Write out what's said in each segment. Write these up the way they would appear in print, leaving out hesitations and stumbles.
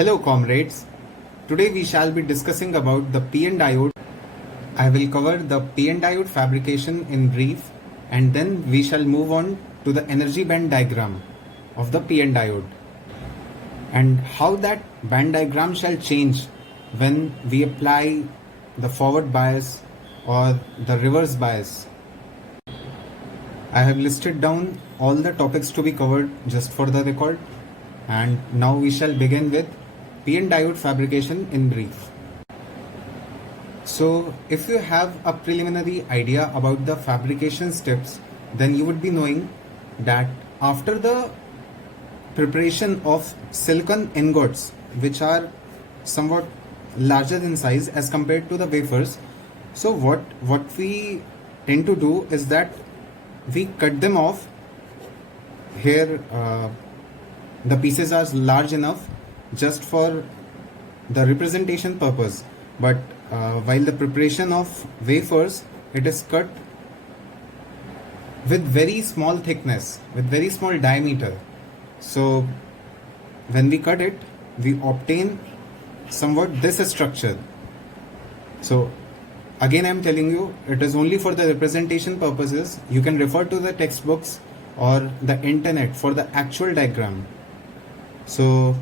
Hello comrades, today we shall be discussing about the PN diode. I will cover the PN diode fabrication in brief and then we shall move on to the energy band diagram of the PN diode and how that band diagram shall change when we apply the forward bias or the reverse bias. I have listed down all the topics to be covered just for the record, and now we shall begin with PN diode fabrication in brief. So if you have a preliminary idea about the fabrication steps, then you would be knowing that after the preparation of silicon ingots, which are somewhat larger in size as compared to the wafers, so what we tend to do is that we cut them off. Here the pieces are large enough just for the representation purpose, but while the preparation of wafers, it is cut with very small thickness, with very small diameter. So when we cut it, we obtain somewhat this structure. So again, I am telling you, it is only for the representation purposes. You can refer to the textbooks or the internet for the actual diagram. So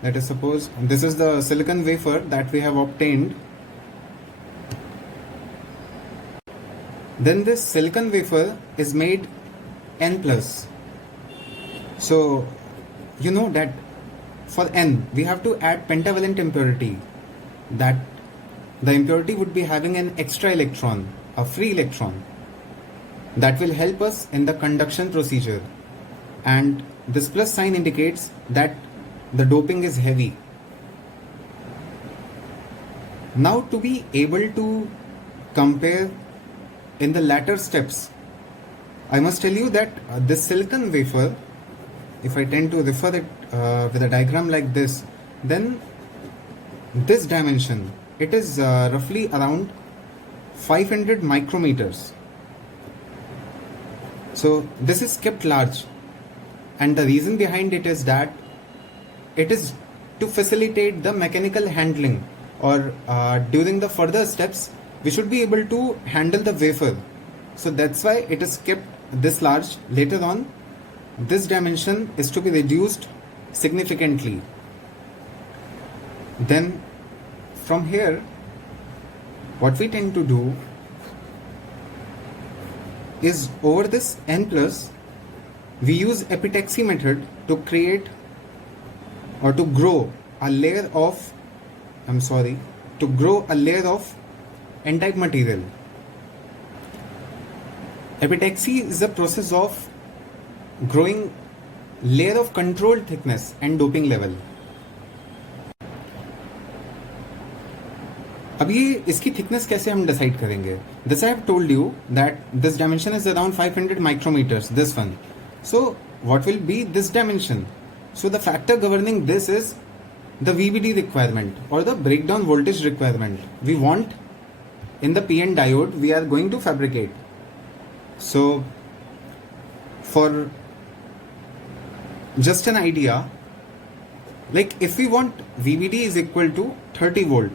let us suppose this is the silicon wafer that we have obtained. Then this silicon wafer is made N plus. So you know that for N we have to add pentavalent impurity, that the impurity would be having an extra electron, a free electron, that will help us in the conduction procedure, and this plus sign indicates that the doping is heavy. Now to be able to compare in the latter steps, I must tell you that this silicon wafer, if I tend to refer it with a diagram like this, then this dimension, it is roughly around 500 micrometers. So this is kept large, and the reason behind it is that it is to facilitate the mechanical handling, or during the further steps we should be able to handle the wafer. So that's why it is kept this large. Later on, this dimension is to be reduced significantly. Then from here, what we tend to do is, over this N plus, we use epitaxy method to create or to grow a layer of N-type material. Epitaxy is the process of growing layer of controlled thickness and doping level. अब ये इसकी thickness कैसे हम decide करेंगे? This I have told you that this dimension is around 500 micrometers, this one. So what will be this dimension? So the factor governing this is the VBD requirement, or the breakdown voltage requirement we want in the PN diode we are going to fabricate. So for just an idea, like if we want VBD is equal to 30 volt,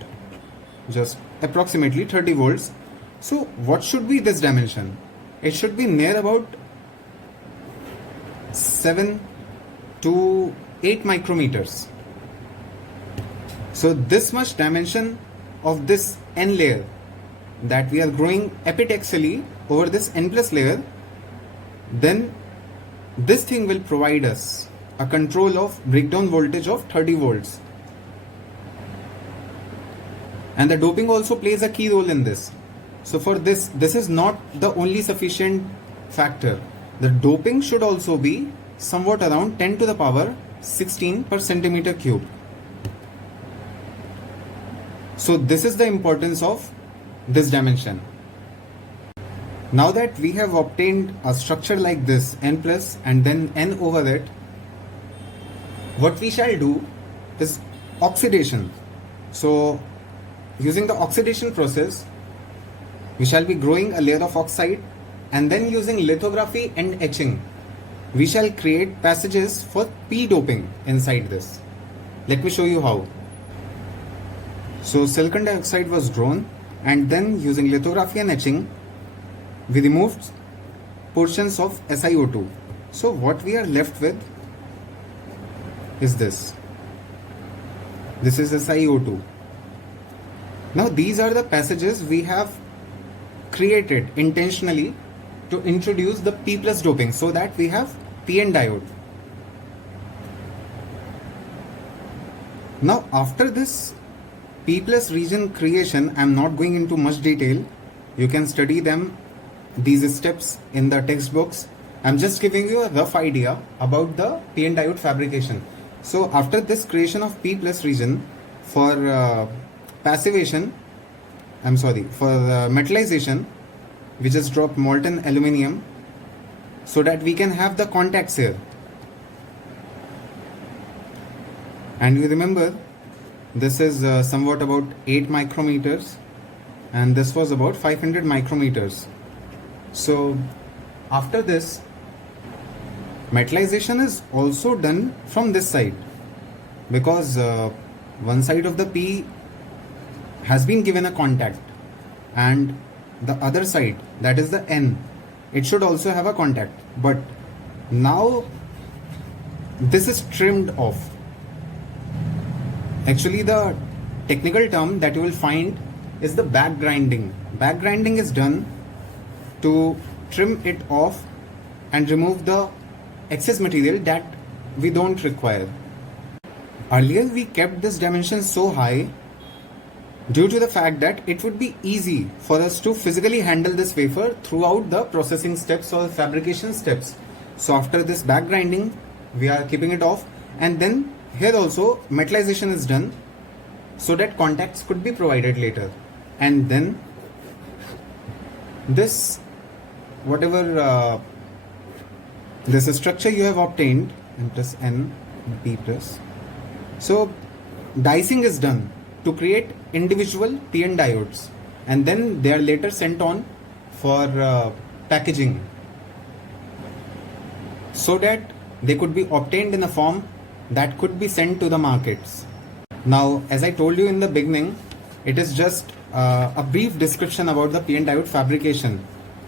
just approximately 30 volts, so what should be this dimension? It should be near about 7 to 8 micrometers. So this much dimension of this N layer that we are growing epitaxially over this N plus layer, then this thing will provide us a control of breakdown voltage of 30 volts. And the doping also plays a key role in this. So for this is not the only sufficient factor. The doping should also be somewhat around 10 to the power 16 per centimeter cube. So this is the importance of this dimension. Now that we have obtained a structure like this, N plus and then N over it, what we shall do is oxidation. So using the oxidation process, we shall be growing a layer of oxide, and then using lithography and etching, we shall create passages for p-doping inside this. Let me show you how. So silicon dioxide was grown, and then using lithography and etching, we removed portions of SiO2. So what we are left with is this. This is SiO2. Now these are the passages we have created intentionally to introduce the P plus doping so that we have PN diode. Now after this P plus region creation, I am not going into much detail. You can study them, these steps in the textbooks. I am just giving you a rough idea about the PN diode fabrication. So after this creation of P plus region, for passivation, for metallization, we just drop molten aluminium so that we can have the contacts here. And you remember, this is somewhat about 8 micrometers, and this was about 500 micrometers. So after this, metallization is also done from this side, because one side of the P has been given a contact, and the other side, that is the N, it should also have a contact. But now this is trimmed off. Actually, the technical term that you will find is the back grinding. Back grinding is done to trim it off and remove the excess material that we don't require. Earlier we kept this dimension so high due to the fact that it would be easy for us to physically handle this wafer throughout the processing steps or fabrication steps. So after this back grinding, we are keeping it off, and then here also metallization is done so that contacts could be provided later. And then this, whatever this structure you have obtained, and plus N, P plus. So dicing is done to create individual PN diodes, and then they are later sent on for packaging so that they could be obtained in a form that could be sent to the markets. Now, as I told you in the beginning, it is just a brief description about the PN diode fabrication.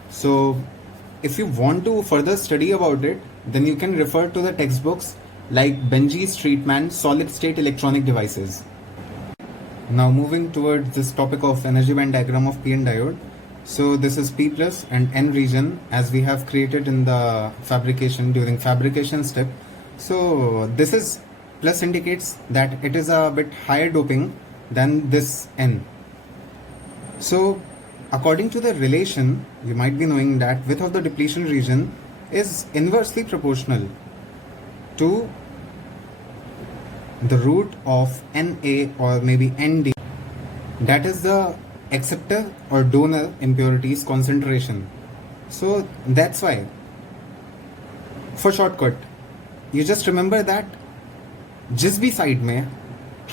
So if you want to further study about it, then you can refer to the textbooks like Benji Streetman Solid State Electronic Devices. Now moving towards this topic of energy band diagram of PN diode. So this is P plus and N region as we have created in the fabrication during fabrication step. So this is plus indicates that it is a bit higher doping than this N. So according to the relation, you might be knowing that width of the depletion region is inversely proportional to the root of Na or maybe Nd, that is the acceptor or donor impurities concentration. So that's why, for shortcut, you just remember that जिस भी side में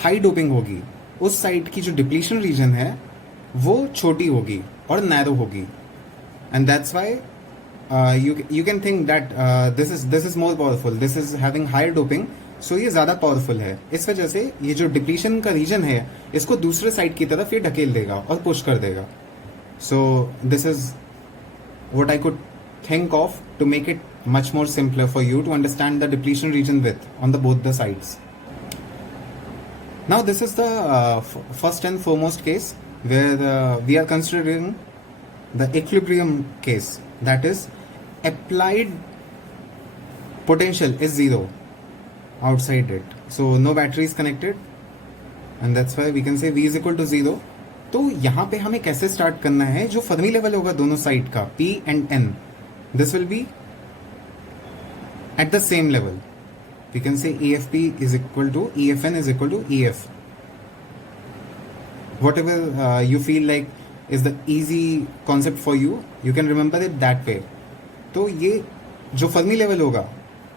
high doping होगी उस side की जो depletion region है वो छोटी होगी और नैरो होगी, and that's why you can think that this is more powerful, this is having higher doping, so ये ज़्यादा पावरफुल है. इस वजह से ये जो डिप्लीशन का रीजन है इसको दूसरे साइड की तरफ ये ढकेल देगा और पुश कर देगा. So this is what I could think of to make it much more simpler for you to understand the depletion region width on the both the sides. Now this is the first and foremost case where we are considering the equilibrium case, that is applied potential is zero outside it, so no battery is connected, and that's why we can say V is equal to 0. तो यहाँ पे हमें कैसे start करना है, जो Fermi level होगा दोनों साइड का P and N, this will be at the same level. We can say EFP is equal to EFN is equal to EF. Whatever you feel like is the easy concept for you, you can remember it that way. तो ये जो Fermi level होगा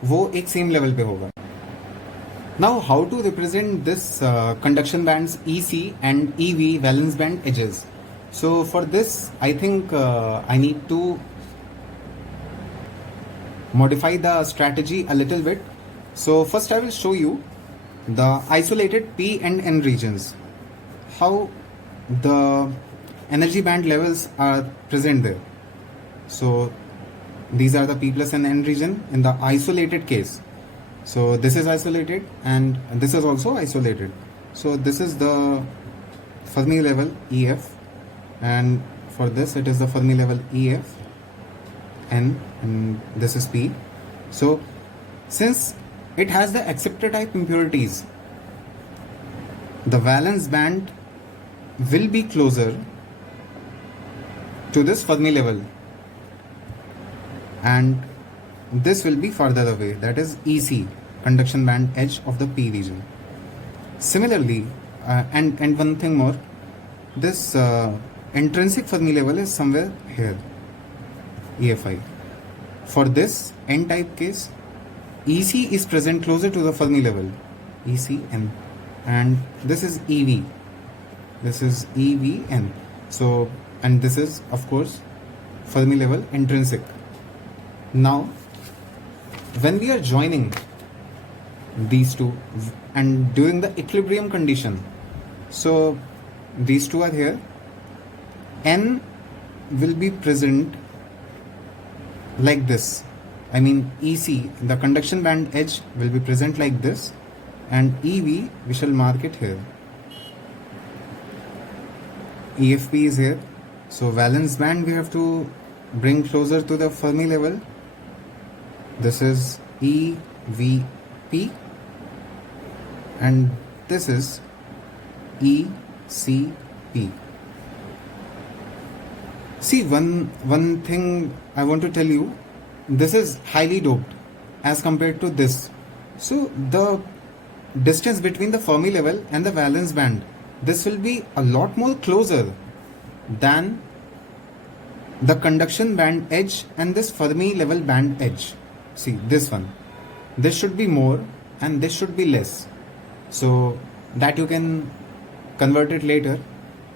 वो एक same level पे होगा. Now how to represent this conduction bands EC and EV valence band edges. So for this I think I need to modify the strategy a little bit. So first I will show you the isolated P and N regions, how the energy band levels are present there. So these are the P plus and N region in the isolated case. So this is isolated and this is also isolated. So this is the Fermi level EF, and for this it is the Fermi level EF N, and this is P. So since it has the acceptor type impurities, the valence band will be closer to this Fermi level and this will be further away, that is EC, conduction band edge of the P region. Similarly, and one thing more, this intrinsic Fermi level is somewhere here, EFI. For this N-type case, EC is present closer to the Fermi level, ECN, and this is EV. This is EVN. So, and this is of course Fermi level intrinsic. Now, when we are joining these two and during the equilibrium condition, so these two are here, N will be present like this. I mean EC, the conduction band edge will be present like this, and EV we shall mark it here. EFP is here. So valence band we have to bring closer to the Fermi level. This is EVP and this is ECP. See, one thing I want to tell you, this is highly doped as compared to this. So the distance between the Fermi level and the valence band, this will be a lot more closer than the conduction band edge and this Fermi level band edge. See, this one, this should be more and this should be less, so that you can convert it later.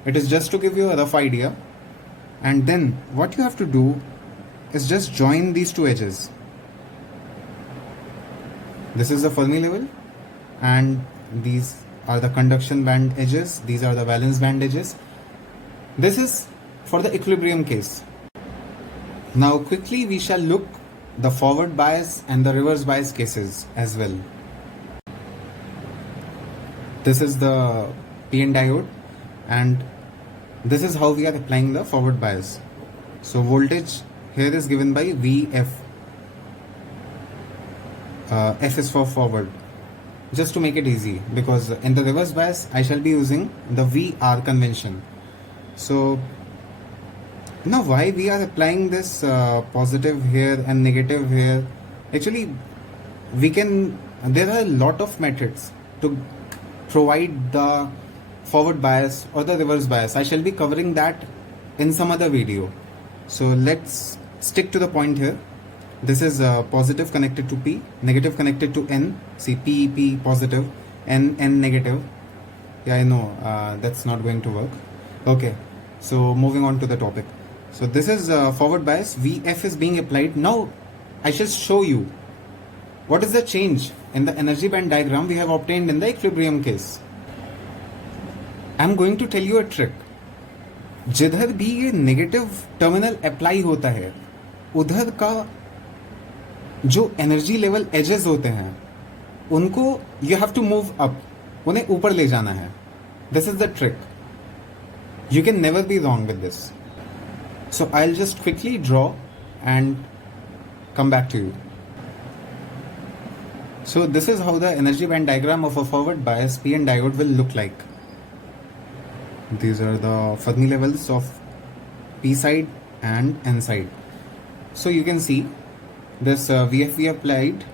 It is just to give you a rough idea, and then what you have to do is just join these two edges. This is the Fermi level and these are the conduction band edges, these are the valence band edges. This is for the equilibrium case. Now quickly we shall look the forward bias and the reverse bias cases as well. This is the PN diode and this is how we are applying the forward bias. So voltage here is given by VF. F is for forward, just to make it easy, because in the reverse bias I shall be using the VR convention. So now why we are applying this positive here and negative here? Actually, there are a lot of methods to provide the forward bias or the reverse bias. I shall be covering that in some other video. So let's stick to the point here. This is positive connected to P, negative connected to N. See, P positive, N negative. Yeah, I know that's not going to work. Okay, so moving on to the topic. So this is forward bias, VF is being applied. Now I shall show you what is the change in the energy band diagram we have obtained in the equilibrium case. I am going to tell you a trick. जिधर भी ये negative terminal apply होता है, उधर का जो energy level edges होते हैं उनको you have to move up, उन्हें ऊपर ले जाना है. This is the trick. You can never be wrong with this. So I'll just quickly draw and come back to you. So this is how the energy band diagram of a forward bias PN diode will look like. These are the Fermi levels of P side and N side. So you can see this VFV applied,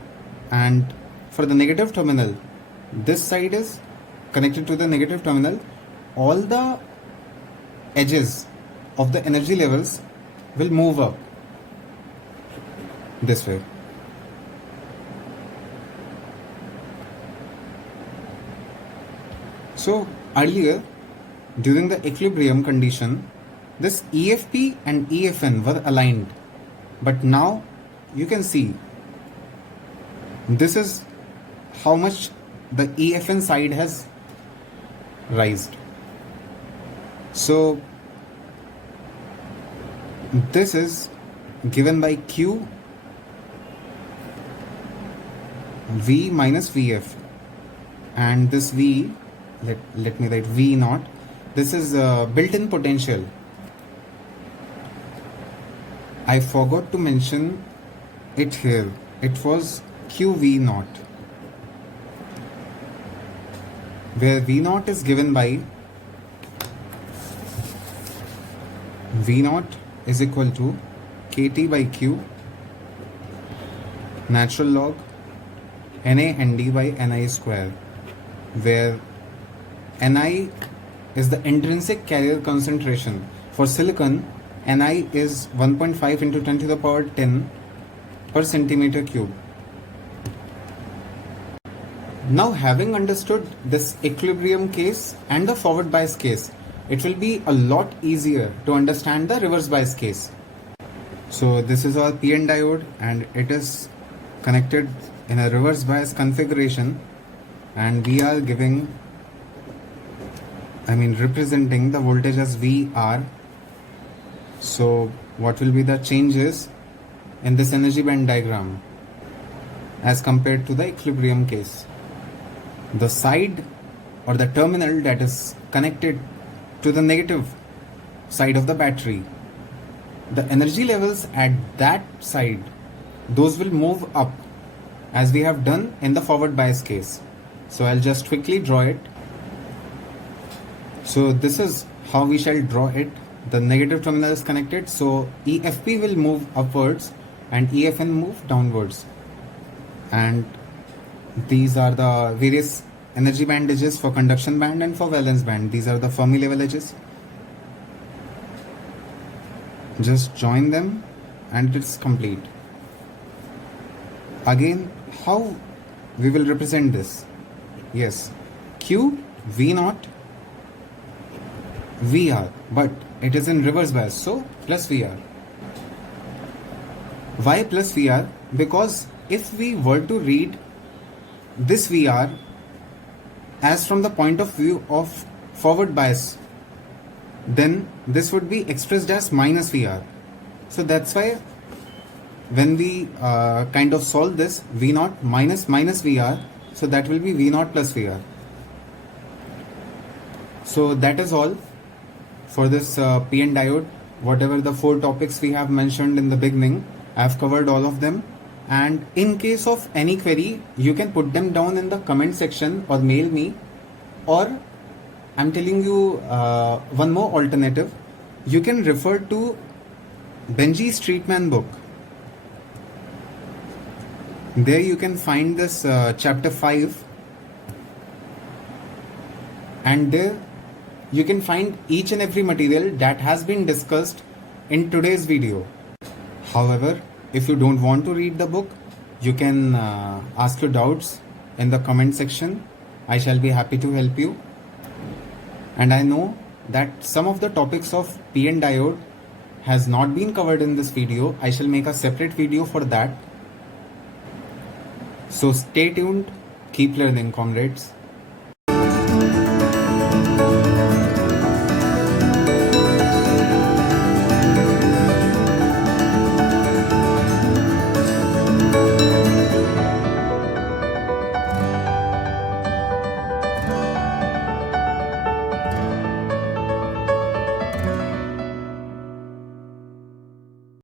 and for the negative terminal, this side is connected to the negative terminal. All the edges of the energy levels will move up this way. So earlier, during the equilibrium condition, this EFP and EFN were aligned, but now you can see this is how much the EFN side has raised. So this is given by Q V minus Vf, and this V, let me write V naught. This is built-in potential. I forgot to mention it here. It was QV naught, where V naught is given by V naught is equal to KT by Q natural log Na Nd by Ni square, where Ni is the intrinsic carrier concentration. For silicon, Ni is 1.5 into 10 to the power 10 per centimeter cube. Now, having understood this equilibrium case and the forward bias case, it will be a lot easier to understand the reverse bias case. So this is our PN diode, and it is connected in a reverse bias configuration, and we are representing the voltage as VR. So what will be the changes in this energy band diagram as compared to the equilibrium case? The side or the terminal that is connected to the negative side of the battery, the energy levels at that side, those will move up as we have done in the forward bias case. So I'll just quickly draw it. So this is how we shall draw it. The negative terminal is connected, so EFP will move upwards and EFN move downwards. And these are the various energy band edges for conduction band and for valence band. These are the Fermi level edges. Just join them and it's complete. Again, how we will represent this? Yes, Q V naught VR, but it is in reverse bias, so plus VR. Why plus VR? Because if we were to read this VR as from the point of view of forward bias, then this would be expressed as minus VR. So that's why when we kind of solve this, V naught minus VR, so that will be V naught plus VR. So that is all for this PN diode. Whatever the 4 topics we have mentioned in the beginning, I have covered all of them. And in case of any query, you can put them down in the comment section or mail me. Or I'm telling you one more alternative. You can refer to Benji Streetman book. There you can find this chapter 5, and there you can find each and every material that has been discussed in today's video. However, if you don't want to read the book, you can ask your doubts in the comment section. I shall be happy to help you. And I know that some of the topics of PN diode has not been covered in this video. I shall make a separate video for that. So stay tuned, keep learning, comrades.